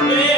Amen.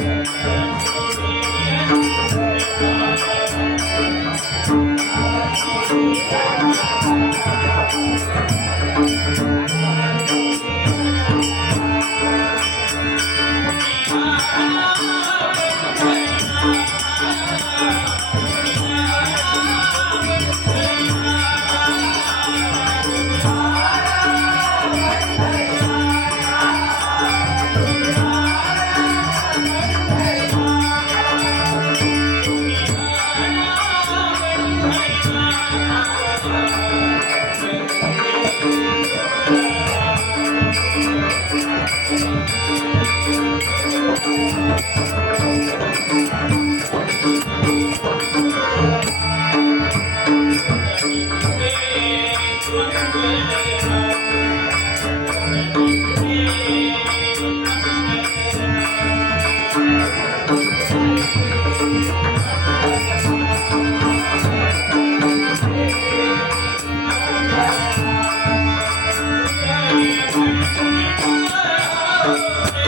Música Música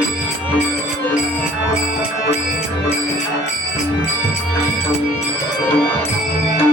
Thank you.